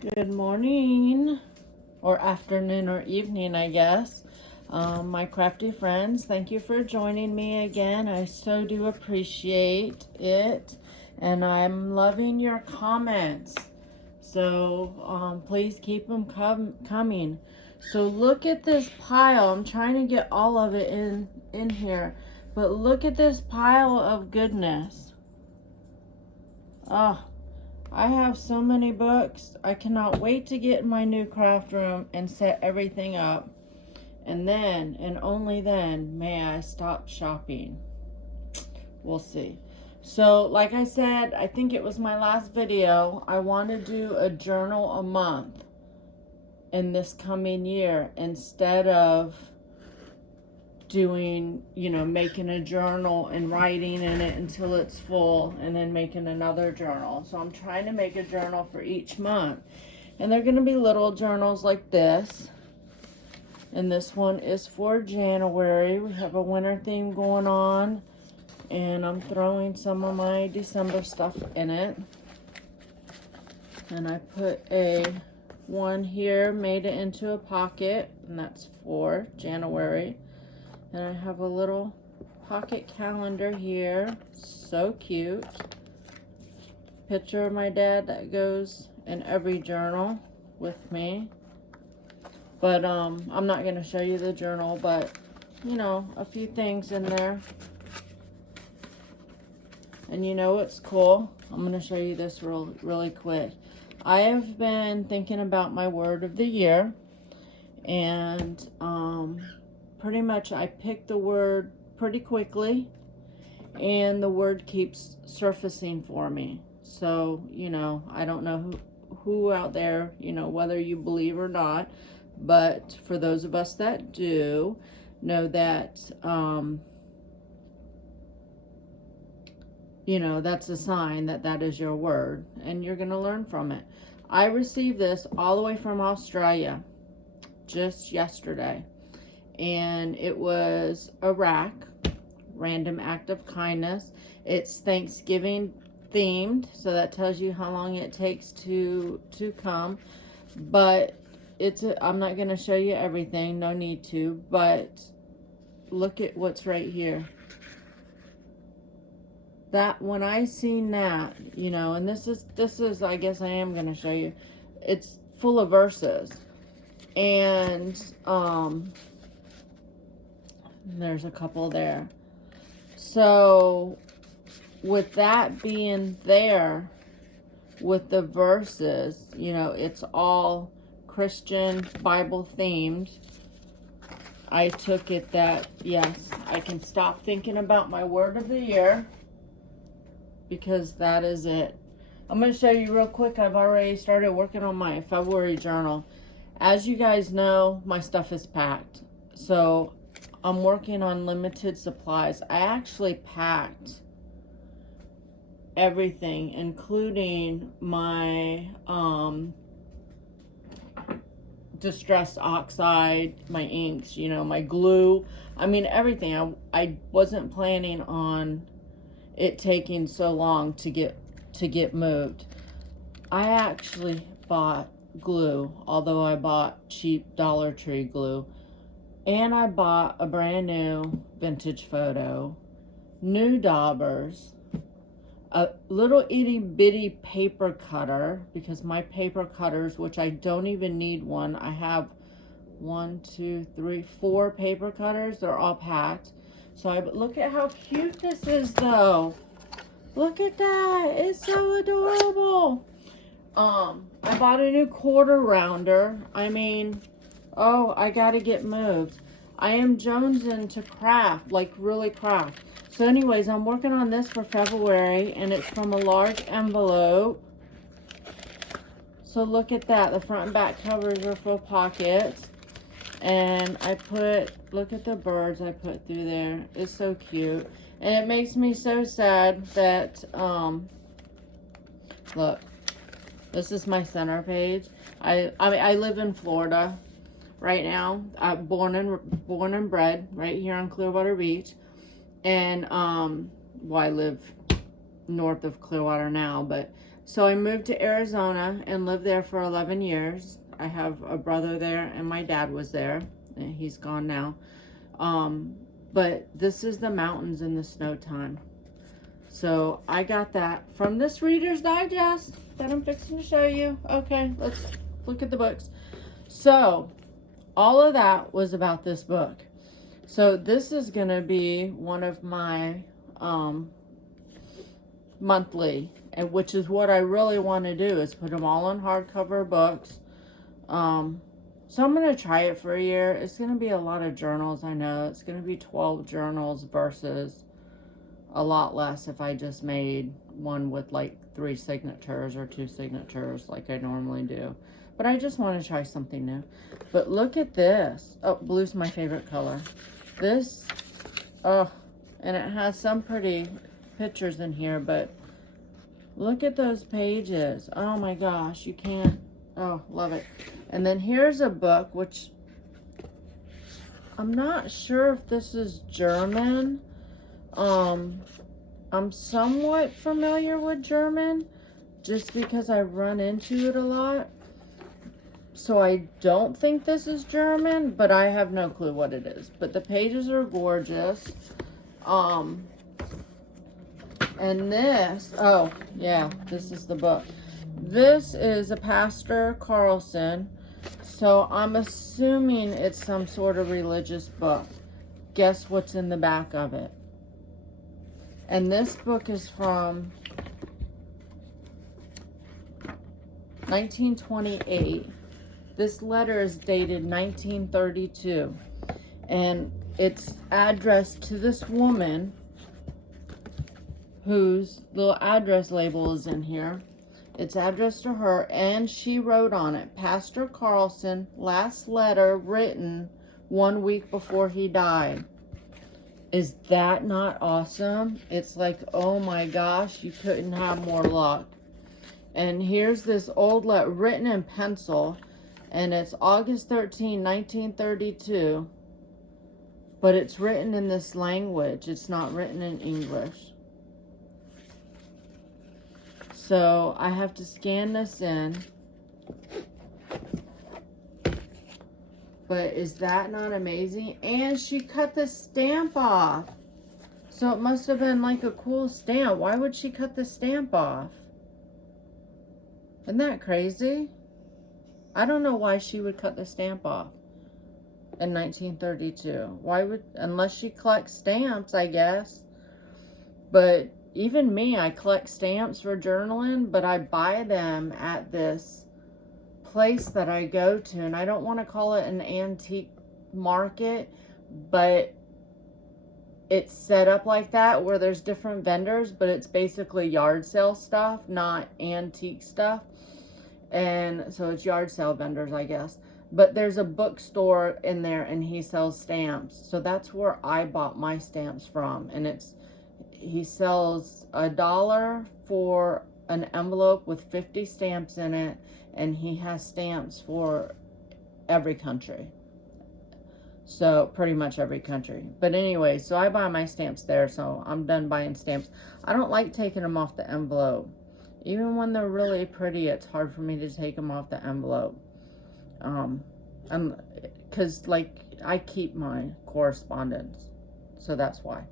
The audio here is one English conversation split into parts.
Good morning, or afternoon, or evening, I guess. My crafty friends, thank you for joining me again. I so do appreciate it, and I'm loving your comments. So please keep them coming. So look at this pile. I'm trying to get all of it in here, but look at this pile of goodness. Oh, I have so many books. I cannot wait to get in my new craft room and set everything up. And then, and only then, may I stop shopping. We'll see. So, like I said, I think it was my last video. I want to do a journal a month in this coming year instead of doing, making a journal and writing in it until it's full and then making another journal. So I'm trying to make a journal for each month. And they're going to be little journals like this. And this one is for January. We have a winter theme going on. And I'm throwing some of my December stuff in it. And I put one here, made it into a pocket. And that's for January. And I have a little pocket calendar here. So cute. Picture of my dad that goes in every journal with me. But I'm not going to show you the journal, but a few things in there. And what's cool? I'm going to show you this really quick. I have been thinking about my word of the year. And pretty much I picked the word pretty quickly, and the word keeps surfacing for me. So, I don't know who out there, whether you believe or not, but for those of us that do, know that, that's a sign that that is your word, and you're going to learn from it. I received this all the way from Australia just yesterday. And it was a rack, random act of kindness. It's Thanksgiving themed, so that tells you how long it takes to come. But I'm not going to show you everything, no need to, but look at what's right here. That, when I seen that, and this is I guess I am going to show you, it's full of verses. And there's a couple there. So with that being there, with the verses, it's all Christian Bible themed. I took it that, yes, I can stop thinking about my word of the year, because that is it. I'm going to show you real quick. I've already started working on my February journal. As you guys know, my stuff is packed. So I'm working on limited supplies. I actually packed everything, including my distress oxide, my inks, my glue. I mean, everything. I wasn't planning on it taking so long to get moved. I actually bought glue, although I bought cheap Dollar Tree glue. And I bought a brand new vintage photo, new daubers, a little itty bitty paper cutter, because my paper cutters, which I don't even need one, I have 4 paper cutters. They're all packed. So look at how cute this is, though. Look at that. It's so adorable. I bought a new quarter rounder. I mean, oh, I gotta get moved. I am jonesing to craft, like really craft. So anyways, I'm working on this for February, and it's from a large envelope. So look at that. The front and back covers are full pockets. And look at the birds I put through there. It's so cute. And it makes me so sad that, look, this is my center page. I live in Florida right now. I'm born and bred right here on Clearwater Beach. And, I live north of Clearwater now, but So I moved to Arizona and lived there for 11 years. I have a brother there, and my dad was there, and he's gone now. But this is the mountains in the snow time. So I got that from this Reader's Digest that I'm fixing to show you. Okay, let's look at the books. So all of that was about this book. So this is going to be one of my monthly, and which is what I really want to do, is put them all on hardcover books. So I'm going to try it for a year. It's going to be a lot of journals, I know. It's going to be 12 journals versus a lot less if I just made one with like 3 signatures or 2 signatures like I normally do. But I just want to try something new. But look at this. Oh, blue's my favorite color. This, oh, and it has some pretty pictures in here, but look at those pages. Oh my gosh, you can't, oh, love it. And then here's a book, which I'm not sure if this is German. I'm somewhat familiar with German just because I run into it a lot. So I don't think this is German, but I have no clue what it is. But the pages are gorgeous. And this, oh yeah, this is the book. This is a Pastor Carlson. So I'm assuming it's some sort of religious book. Guess what's in the back of it? And this book is from 1928. This letter is dated 1932. And it's addressed to this woman whose little address label is in here. It's addressed to her, and she wrote on it, Pastor Carlson, last letter written 1 week before he died. Is that not awesome? It's like, oh my gosh, you couldn't have more luck. And here's this old letter written in pencil, and it's August 13, 1932, but it's written in this language. It's not written in English. So I have to scan this in. But is that not amazing? And she cut the stamp off. So it must have been like a cool stamp. Why would she cut the stamp off? Isn't that crazy? I don't know why she would cut the stamp off in 1932. Why would, unless she collects stamps, I guess. But even me, I collect stamps for journaling, but I buy them at this place that I go to, and I don't want to call it an antique market, but it's set up like that where there's different vendors, but it's basically yard sale stuff, not antique stuff. And so it's yard sale vendors, I guess. But there's a bookstore in there, and he sells stamps. So that's where I bought my stamps from. And he sells $1 for an envelope with 50 stamps in it, and he has stamps for every country. So pretty much every country. But anyway, so I buy my stamps there, so I'm done buying stamps. I don't like taking them off the envelope. Even when they're really pretty, it's hard for me to take them off the envelope. Because like I keep my correspondence, so that's why.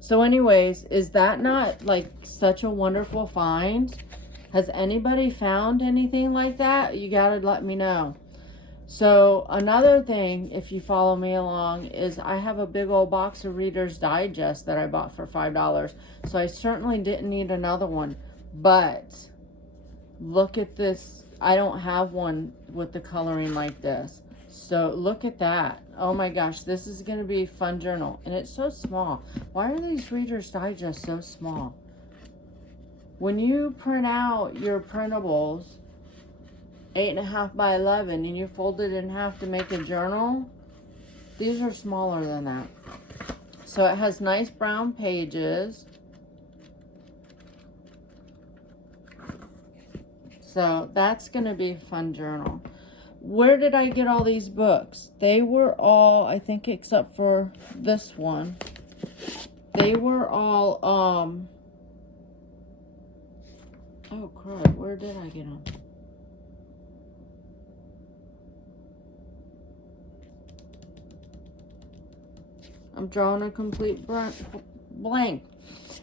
So anyways, is that not like such a wonderful find? Has anybody found anything like that? You gotta let me know. So another thing, if you follow me along, is I have a big old box of Reader's Digest that I bought for $5. So I certainly didn't need another one. But look at this. I don't have one with the coloring like this. So look at that. Oh my gosh, this is going to be a fun journal. And it's so small. Why are these Reader's Digest so small? When you print out your printables, 8.5 by 11, and you fold it in half to make a journal, these are smaller than that. So it has nice brown pages. So that's going to be a fun journal. Where did I get all these books? They were all, I think except for this one, they were all Oh, crud. Where did I get them? I'm drawing a complete blank.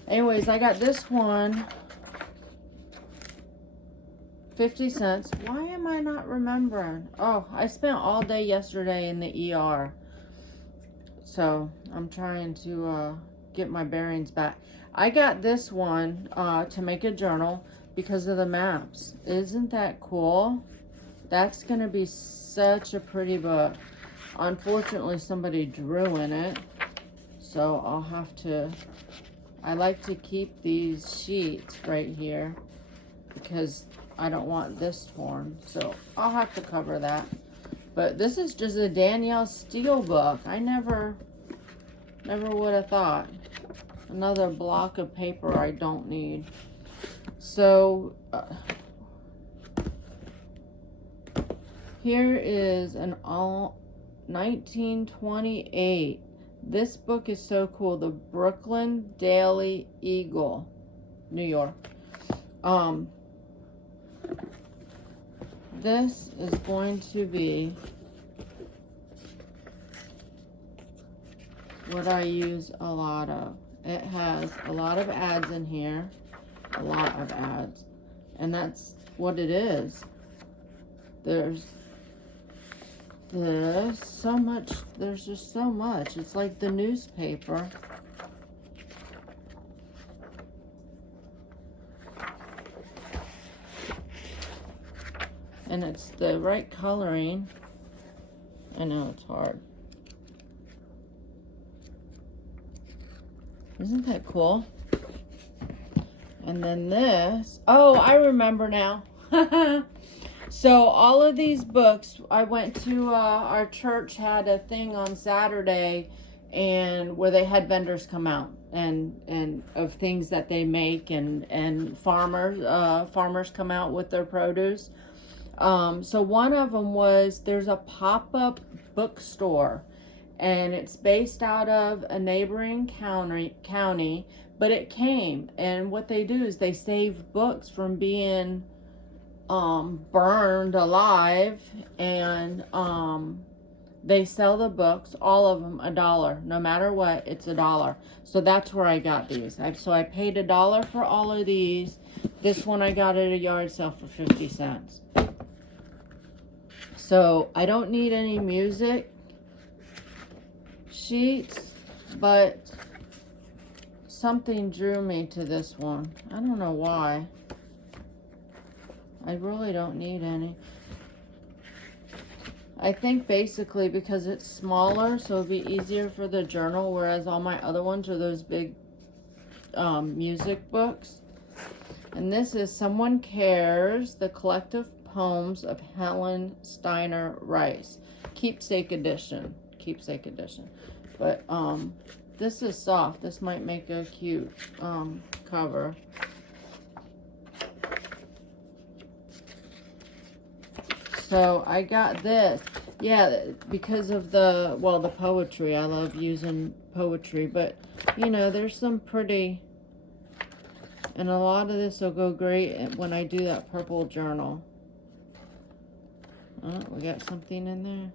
Anyways, I got this one. 50 cents. Why am I not remembering? Oh, I spent all day yesterday in the ER. So, I'm trying to get my bearings back. I got this one to make a journal because of the maps. Isn't that cool? That's going to be such a pretty book. Unfortunately, somebody drew in it. So, I'll have to... I like to keep these sheets right here because I don't want this torn. So, I'll have to cover that. But this is just a Danielle Steele book. I never would have thought. Another block of paper I don't need. So, here is an all 1928. This book is so cool. The Brooklyn Daily Eagle, New York. This is going to be what I use a lot of. It has a lot of ads in here. A lot of ads. And that's what it is. There's so much. There's just so much. It's like the newspaper. And it's the right coloring. I know it's hard. Isn't that cool? And then this. Oh, I remember now. So all of these books, I went to our church had a thing on Saturday, and where they had vendors come out and of things that they make, and farmers come out with their produce. So one of them was, there's a pop-up bookstore, and it's based out of a neighboring county, but it came, and what they do is they save books from being burned alive, and they sell the books, all of them, $1. No matter what, it's $1. So that's where I got these. So I paid $1 for all of these. This one I got at a yard sale for 50 cents. So I don't need any music sheets, but something drew me to this one. I don't know why. I really don't need any. I think basically because it's smaller, so it'll be easier for the journal, whereas all my other ones are those big music books. And this is Someone Cares, the Collective Poems of Helen Steiner Rice. Keepsake edition. Keepsake edition. But this is soft. This might make a cute cover. So I got this. Yeah, because of the poetry. I love using poetry. But, you know, there's some pretty... And a lot of this will go great when I do that purple journal. Oh, we got something in there.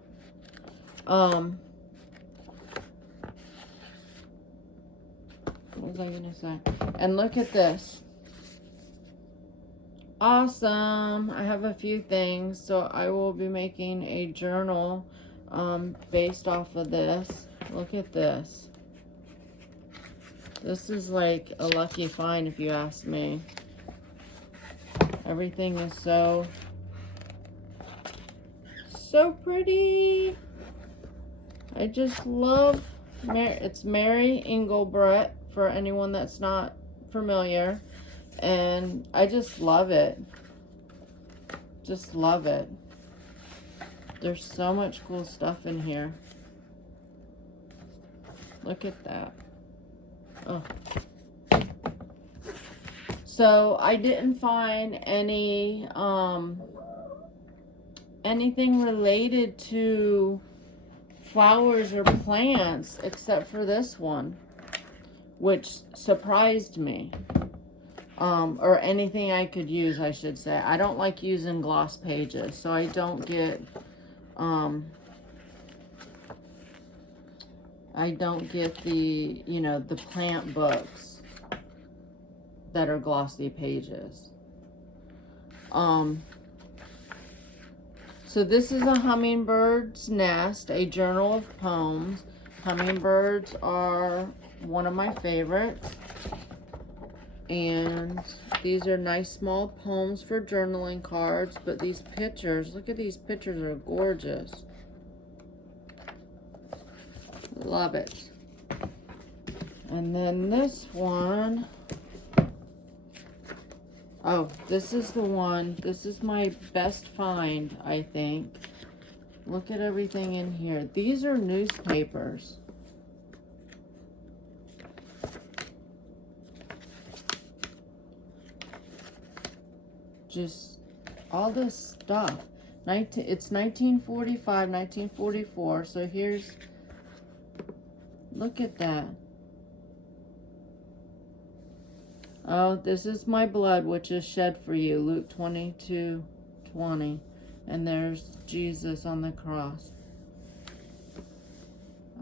What was I gonna say? And look at this. Awesome. I have a few things, so I will be making a journal based off of this. Look at this. This is like a lucky find if you ask me. Everything is so pretty. I just love it's Mary Engelbrett, for anyone that's not familiar, and I just love it. Just love it. There's so much cool stuff in here. Look at that. Oh. So I didn't find any anything related to flowers or plants except for this one, which surprised me. or anything I could use, I should say. I don't like using gloss pages, so I don't get, the, you know, the plant books that are glossy pages. So this is a hummingbird's nest, a journal of poems. Hummingbirds are one of my favorites. And these are nice small poems for journaling cards. But these pictures, look at these pictures, are gorgeous. Love it. And then this one, oh, this is the one. This is my best find, I think. Look at everything in here. These are newspapers. Just all this stuff. It's 1945, 1944. So here's, look at that. Oh, this is my blood, which is shed for you. Luke 22:20. And there's Jesus on the cross.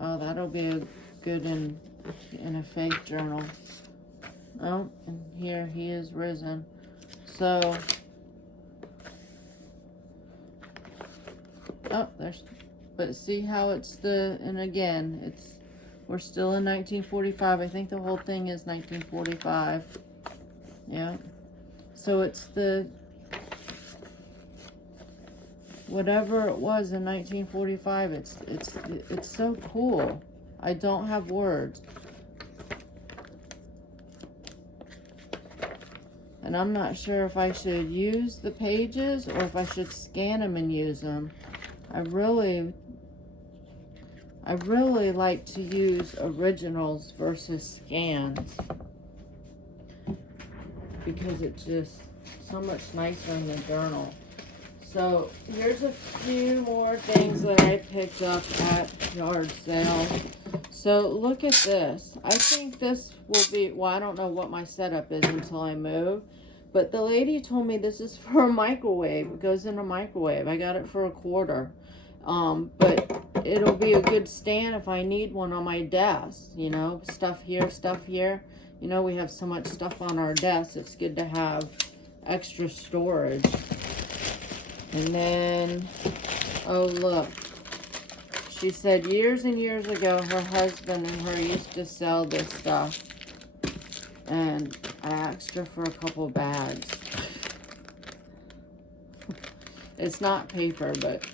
Oh, that'll be a good in a faith journal. Oh, and here he is risen. So, oh, there's, but see how it's and again, we're still in 1945. I think the whole thing is 1945. Yeah. So it's whatever it was in 1945. It's so cool. I don't have words. And I'm not sure if I should use the pages or if I should scan them and use them. I really like to use originals versus scans, because it's just so much nicer in the journal. So here's a few more things that I picked up at yard sale. So look at this. I think this will be, well, I don't know what my setup is until I move, but the lady told me this is for a microwave. It goes in a microwave. I got it for $1. But it'll be a good stand if I need one on my desk, you know, stuff here, stuff here. You know, we have so much stuff on our desk. It's good to have extra storage. And then, oh look, she said years and years ago, her husband and her used to sell this stuff. And I asked her for a couple bags. It's not paper, but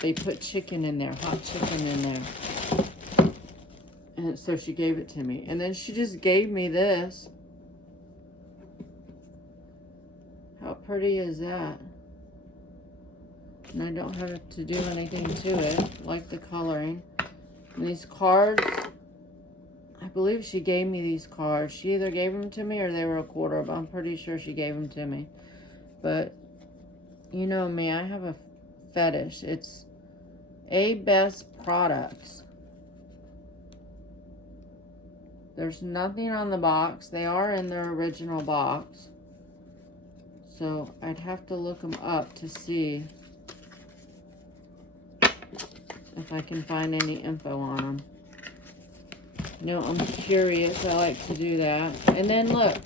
they put chicken in there, hot chicken in there. And so she gave it to me. And then she just gave me this. How pretty is that? And I don't have to do anything to it, like the coloring. And these cards, I believe she gave me these cards. She either gave them to me or they were $1, but I'm pretty sure she gave them to me. But, you know me, I have a fetish. It's A-Best products. There's nothing on the box. They are in their original box. So I'd have to look them up to see if I can find any info on them. You know, I'm curious. I like to do that. And then look,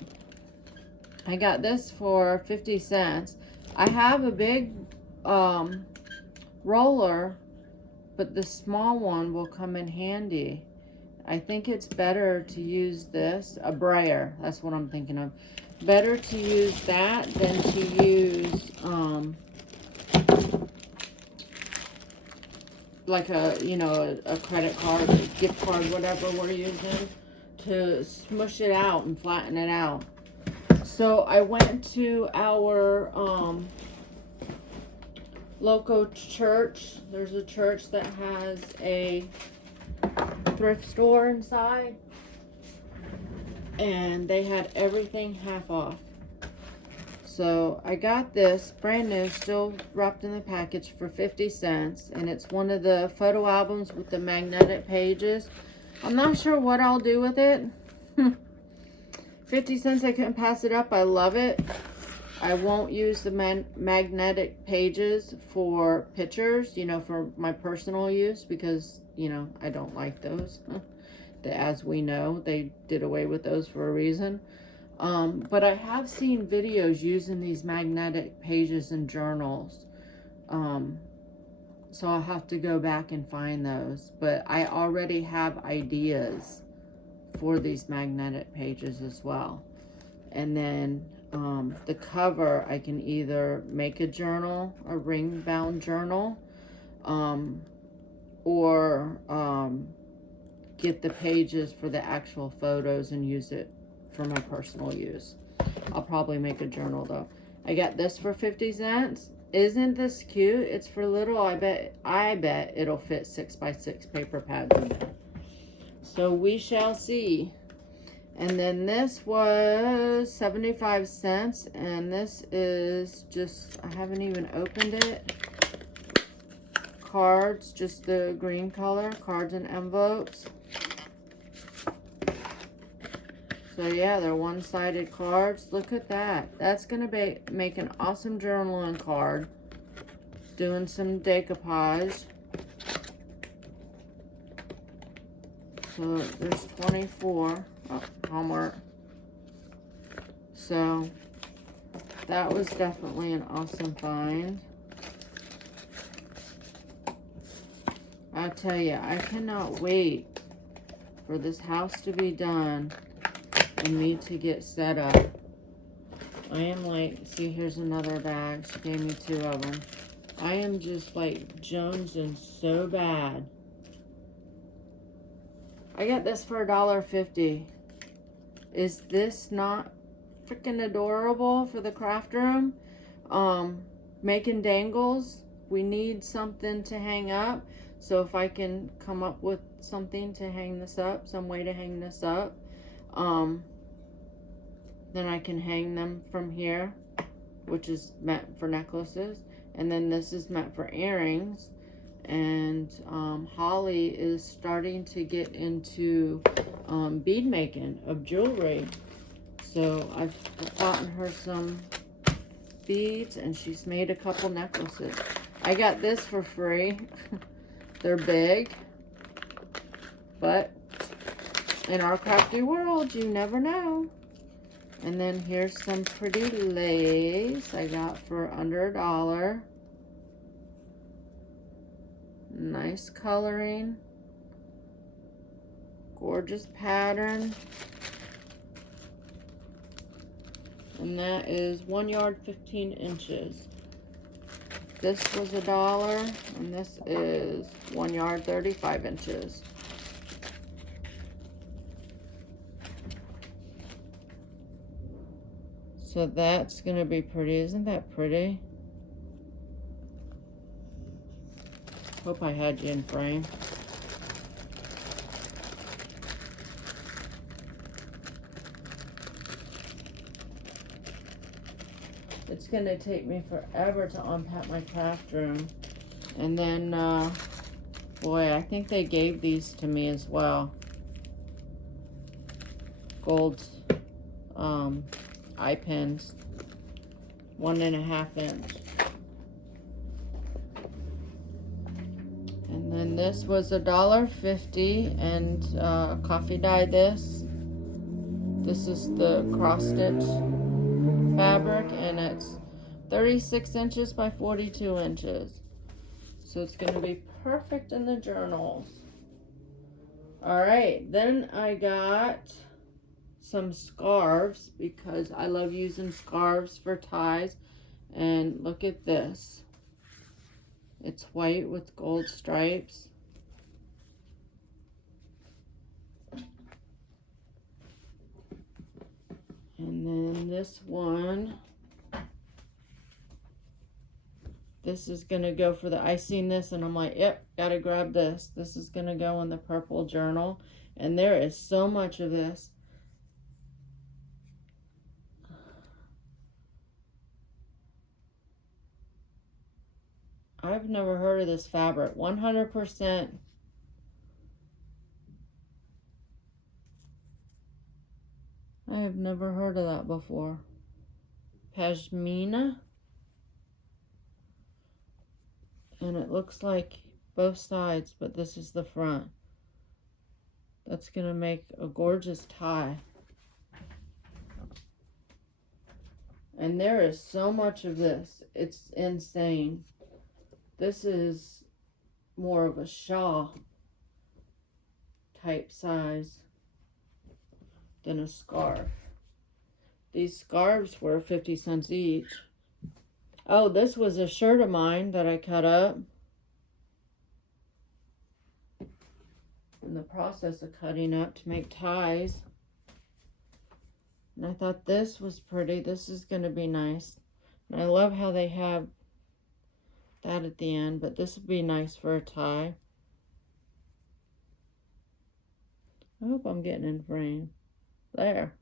I got this for 50 cents. I have a big roller, but the small one will come in handy. I think it's better to use this, a brayer. That's what I'm thinking of. Better to use that than to use like a, you know, a credit card, a gift card, whatever we're using, to smush it out and flatten it out. So I went to our local church. There's a church that has a thrift store inside, and they had everything half off. So I got this brand new, still wrapped in the package, for 50 cents, and it's one of the photo albums with the magnetic pages. I'm not sure what I'll do with it. 50 cents, I couldn't pass it up. I love it. I won't use the magnetic pages for pictures, you know, for my personal use, because, you know, I don't like those. As we know, they did away with those for a reason. But I have seen videos using these magnetic pages in journals. So I'll have to go back and find those. But I already have ideas for these magnetic pages as well. And then the cover, I can either make a journal, a ring bound journal, or get the pages for the actual photos and use it for my personal use. I'll probably make a journal though. I got this for 50 cents. Isn't this cute? It's for little. I bet it'll fit 6x6 paper pads in there. So we shall see. And then this was 75 cents, and this is just, I haven't even opened it. Cards, just the green color, cards and envelopes. So yeah, they're one-sided cards. Look at that. That's gonna make an awesome journaling card. Doing some decoupage. So there's 24. Oh, Hallmark. So that was definitely an awesome find. I'll tell you, I cannot wait for this house to be done and me to get set up. I am like, see, here's another bag. She gave me 2 of them. I am just like jonesing so bad. I got this for $1.50. Is this not freaking adorable for the craft room? Making dangles. We need something to hang up. So if I can come up with something to hang this up, some way to hang this up, then I can hang them from here, which is meant for necklaces. And then this is meant for earrings. And Holly is starting to get into bead making of jewelry. So I've gotten her some beads, and she's made a couple necklaces. I got this for free. They're big, but in our crafty world, you never know. And then here's some pretty lace I got for under $1. Nice coloring. Gorgeous pattern. And that is 1 yard, 15 inches. This was $1, and this is 1 yard, 35 inches. So that's gonna be pretty. Isn't that pretty? Hope I had you in frame. It's gonna take me forever to unpack my craft room. And then, boy, I think they gave these to me as well. Gold eye pins, 1.5 inch. And then this was $1.50, and coffee dye this. This is the cross stitch fabric, and it's 36 inches by 42 inches. So it's going to be perfect in the journals. All right, then I got some scarves because I love using scarves for ties. And look at this. It's white with gold stripes. And then this one, this is going to go for the, I seen this and I'm like, yep, gotta grab this. This is going to go in the purple journal. And there is so much of this. I've never heard of this fabric. 100%. I have never heard of that before. Pashmina. And it looks like both sides, but this is the front. That's going to make a gorgeous tie. And there is so much of this. It's insane. This is more of a shawl type size than a scarf. These scarves were 50 cents each. Oh, this was a shirt of mine that I cut up. In the process of cutting up to make ties. And I thought this was pretty. This is going to be nice. And I love how they have that at the end, but this would be nice for a tie. I hope I'm getting in frame. There.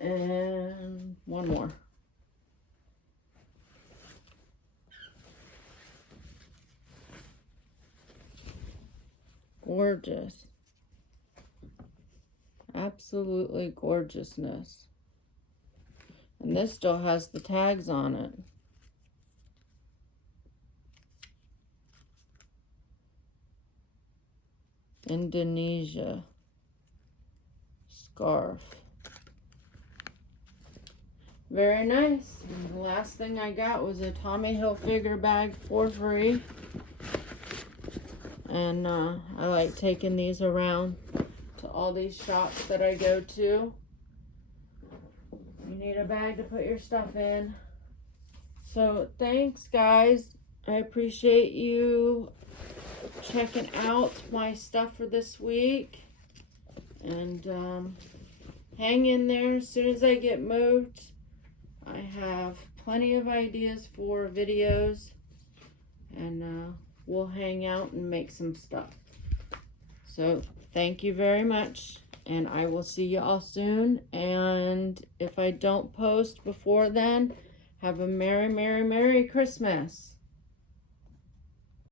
And one more. Gorgeous. Absolutely gorgeousness. And this still has the tags on it. Indonesia scarf. Very nice. And the last thing I got was a Tommy Hilfiger bag for free. And I like taking these around to all these shops that I go to. You need a bag to put your stuff in. So thanks, guys. I appreciate you checking out my stuff for this week. And hang in there. As soon as I get moved, I have plenty of ideas for videos. And we'll hang out and make some stuff. So thank you very much. And I will see you all soon. And if I don't post before then, have a Merry, Merry, Merry Christmas.